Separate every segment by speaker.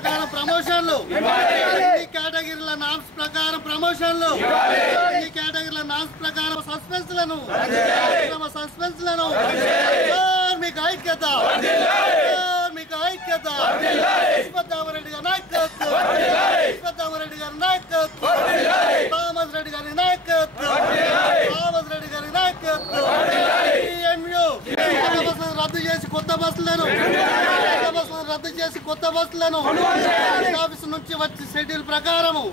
Speaker 1: ప్రకారం ప్రమోషన్లు. ఈ కేటగిరీల నామ్స్ ప్రకారం ప్రమోషన్లు. ఈ కేటగిరీల నామ్స్ ప్రకారం సస్పెన్స్లను సస్పెన్స్లను మీకు ఐక్యత. మీకు ఐక్యత. విశ్వనాథరెడ్డి గారి నాయకత్వం. విశ్వనాథరెడ్డి గారి నాయకత్వం థామస్ రెడ్డి గారి నాయకత్వం థామస్ రెడ్డి గారి నాయకత్వం TMU. కొత్త బస్సులను రద్దు చేసి కొత్త బస్సులను. కొత్త బస్సులను రద్దు చేసి కొత్త బస్సులను. ఆఫీస్ నుంచి వచ్చి షెడ్యూల్ ప్రకారము.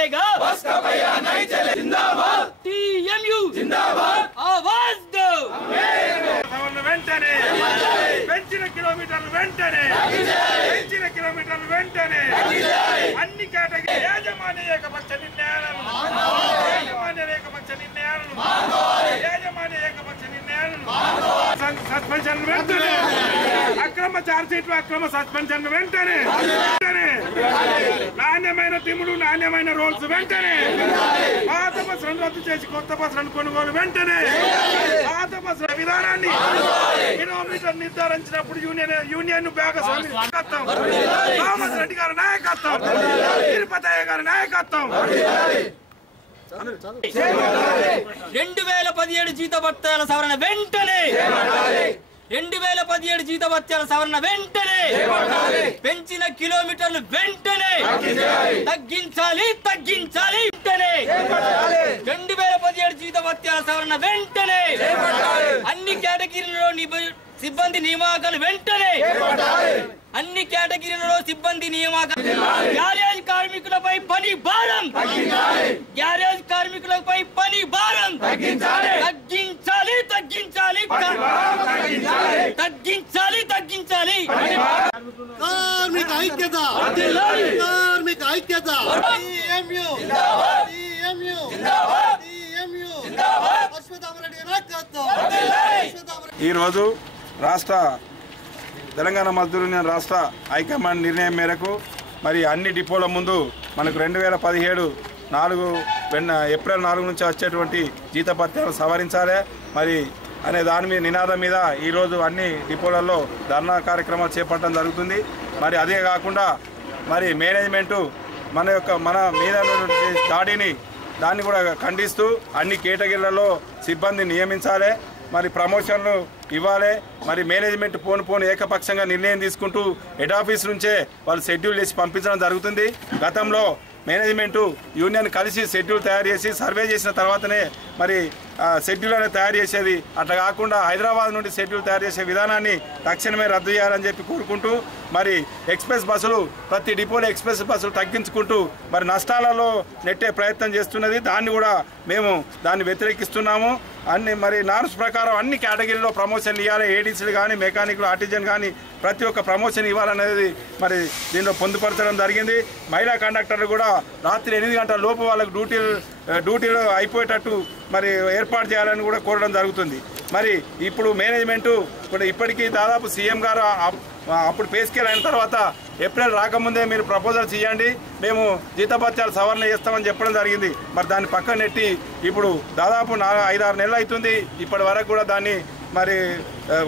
Speaker 2: चलेगा बस का भैया नहीं चले जिंदाबाद टीएमयू जिंदाबाद आवाज दो
Speaker 3: సవర్ణ వెంటనే పెంచిన కిలోమీటర్లు వెంటనే పెంచిన కిలోమీటర్లు వెంటనే అన్ని కేటగిరీ యాజమాన్య ఏకపక్ష నిర్ణయాలను యాజమాన్య ఏకపక్ష నిర్ణయాలను యాజమాన్య ఏకపక్ష నిర్ణయాలను సం- సస్పెన్షన్ వెంటనే అక్రమ చార్జ్షీట్లు అక్రమ సస్పెన్షన్ వెంటనే వెంటనే. నాణ్యమైన తిమ్ముడు నాణ్యమైన రోల్స్ వెంటనే. పాత బస్సులను రద్దు చేసి కొత్త బస్సులను కొనుగోలు వెంటనే. పాత బస్సుల విధానాన్ని కిలోమీటర్ నిర్ధారించినప్పుడు యూనియన్ యూనియన్ భాగస్వామి నాయకత్వం. థామస్ రెడ్డి గారి నాయకత్వం. తిరుపతయ్య గారి నాయకత్వం.
Speaker 2: రెండు వేల పదిహేడు జీత భత్యాల సవరణ వెంటనే. రెండు వేల పదిహేడు జీత భత్యాల సవరణ వెంటనే! పెంచిన కిలోమీటర్లు వెంటనే! తగ్గించాలి! తగ్గించాలి వెంటనే! రెండు వేల పదిహేడు జీత భత్యాల సవరణ వెంటనే! అన్ని కేటగిరీలలో సిబ్బంది నియామకాలు వెంటనే! అన్ని కేటగిరీలలో సిబ్బంది నియామకాలు గ్యారేజ్ కార్మికులపై పని భారం! గ్యారేజ్ కార్మికులపై పని భారం! తగ్గించాలి తగ్గించాలి తగ్గించాలి తగ్గించాలి.
Speaker 1: కార్మిక ఐక్యత. కార్మిక ఐక్యత.
Speaker 3: ఈరోజు రాష్ట్ర తెలంగాణ మజ్దూర్ యూనియన్ రాష్ట్ర హైకమాండ్ నిర్ణయం మేరకు మరి అన్ని డిపోల ముందు మనకు రెండు వేల పదిహేడు నాలుగు వెన్న ఏప్రిల్ నాలుగు నుంచి వచ్చేటువంటి జీతపత్యాలను సవరించాలి. మరి అనే దాని మీద నినాదం మీద ఈరోజు అన్ని డిపోలలో ధర్నా కార్యక్రమాలు చేపట్టడం జరుగుతుంది. మరి అదే కాకుండా మరి మేనేజ్మెంటు మన యొక్క మన మీద దాడిని దాన్ని కూడా ఖండిస్తూ అన్ని కేటగిరీలలో సిబ్బంది నియమించాలి మరి ప్రమోషన్లు ఇవ్వాలి మరి మేనేజ్మెంట్ పోను పోను ఏకపక్షంగా నిర్ణయం తీసుకుంటూ హెడ్ ఆఫీస్ నుంచే వాళ్ళు షెడ్యూల్ చేసి పంపించడం జరుగుతుంది. గతంలో మేనేజ్మెంటు యూనియన్ కలిసి షెడ్యూల్ తయారు చేసి సర్వే చేసిన తర్వాతనే మరి షెడ్యూల్ అనేది తయారు చేసేది. అట్లా కాకుండా హైదరాబాద్ నుండి షెడ్యూల్ తయారు చేసే విధానాన్ని తక్షణమే రద్దు చేయాలని చెప్పి కోరుకుంటూ మరి ఎక్స్ప్రెస్ బస్సులు ప్రతి డిపోలో ఎక్స్ప్రెస్ బస్సులు తగ్గించుకుంటూ మరి నష్టాలలో నెట్టే ప్రయత్నం చేస్తున్నది. దాన్ని కూడా మేము దాన్ని వ్యతిరేకిస్తున్నాము. అన్ని మరి నార్మ్స్ ప్రకారం అన్ని కేటగిరీలో ప్రమోషన్ ఇవ్వాలి ఏడీసీలు కానీ మెకానిక్లు ఆర్టిజన్ కానీ ప్రతి ఒక్క ప్రమోషన్ ఇవ్వాలనేది మరి దీనిలో పొందుపరచడం జరిగింది. మహిళా కండక్టర్లు కూడా రాత్రి ఎనిమిది గంటల లోపు వాళ్ళకు డ్యూటీలు డ్యూటీలో అయిపోయేటట్టు మరి ఏర్పాటు చేయాలని కూడా కోరడం జరుగుతుంది. మరి ఇప్పుడు మేనేజ్మెంటు ఇప్పుడు ఇప్పటికీ దాదాపు సీఎం గారు అప్పుడు పే స్కేల్ అయిన తర్వాత ఏప్రిల్ రాకముందే మీరు ప్రపోజల్ చేయండి మేము జీతభత్యాలు సవరణ చేస్తామని చెప్పడం జరిగింది. మరి దాన్ని పక్కన నెట్టి ఇప్పుడు దాదాపు నాలుగు ఐదారు నెలలు అవుతుంది. ఇప్పటి వరకు కూడా దాన్ని మరి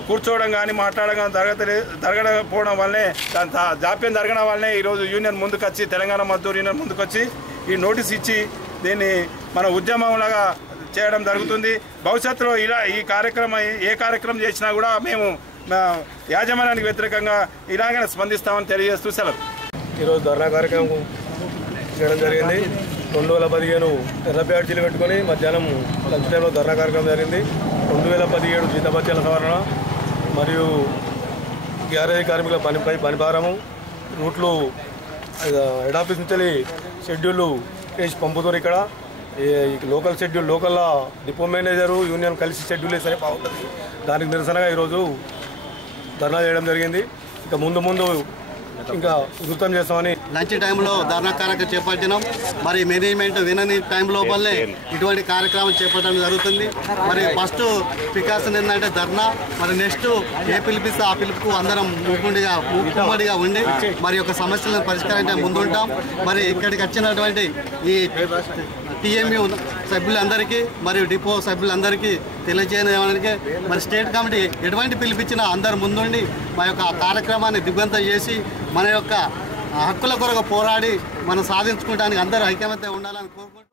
Speaker 3: కూర్చోవడం కానీ మాట్లాడడం కానీ జరగలే జరగకపోవడం వల్లనే దాని జాప్యం జరగడం వల్లనే ఈరోజు యూనియన్ ముందుకొచ్చి తెలంగాణ మద్దూరు యూనియన్ ముందుకొచ్చి ఈ నోటీస్ ఇచ్చి దీన్ని మన ఉద్యమంలాగా చేయడం జరుగుతుంది. భవిష్యత్తులో ఇలా ఈ కార్యక్రమం ఏ కార్యక్రమం చేసినా కూడా మేము యాజమాన్యానికి వ్యతిరేకంగా ఇలాగనే స్పందిస్తామని తెలియజేస్తూ సెలవు.
Speaker 4: ఈరోజు ధర్నా కార్యక్రమం చేయడం జరిగింది. రెండు వేల పదిహేను ఎర్ర బ్యాడ్జీలు పెట్టుకొని మధ్యాహ్నం లంచ్ టైంలో ధర్నా కార్యక్రమం జరిగింది. రెండు వేల పదిహేడు జీతభత్యాల సవరణ మరియు గ్యారేజ్ కార్మికుల పనిపై పనిభారము రూట్లు హెడ్ ఆఫీస్ నుంచి వెళ్ళి వేసి పంపుతారు ఇక్కడ. Local schedule local depot manager union కలిసి షెడ్యూల్ వేస్తే బాగుంటుంది. దానికి నిరసనగా ఈరోజు ధర్నా చేయడం జరిగింది. ఇక ముందు ముందు ఇంకా ఉధృతం చేస్తామని
Speaker 1: లంచ్ టైంలో ధర్నా కార్యక్రమం చేపట్టినాం. మరి మేనేజ్మెంట్ వినని టైం లోపలనే ఇటువంటి కార్యక్రమం చేపట్టడం జరుగుతుంది. మరి ఫస్ట్ ప్రికాషన్ ఏంటంటే ధర్నా మరి నెక్స్ట్ ఏ పిలిపిస్తే ఆ పిలుపుకు అందరం మూకుడిగా మూకుమ్మడిగా ఉండి మరి యొక్క సమస్యలను పరిష్కరించే ముందుంటాం. మరి ఇక్కడికి వచ్చినటువంటి ఈ టీఎంయూ సభ్యులందరికీ మరియు డిపో సభ్యులందరికీ తెలియజేయడానికి మరి స్టేట్ కమిటీ ఎటువంటి పిలిపించినా అందరు ముందుండి మా యొక్క కార్యక్రమాన్ని దిగ్వంతం చేసి మన యొక్క హక్కుల కొరకు పోరాడి మనం సాధించుకోవడానికి అందరూ ఐక్యమత్య ఉండాలని కోరుకుంటున్నాం.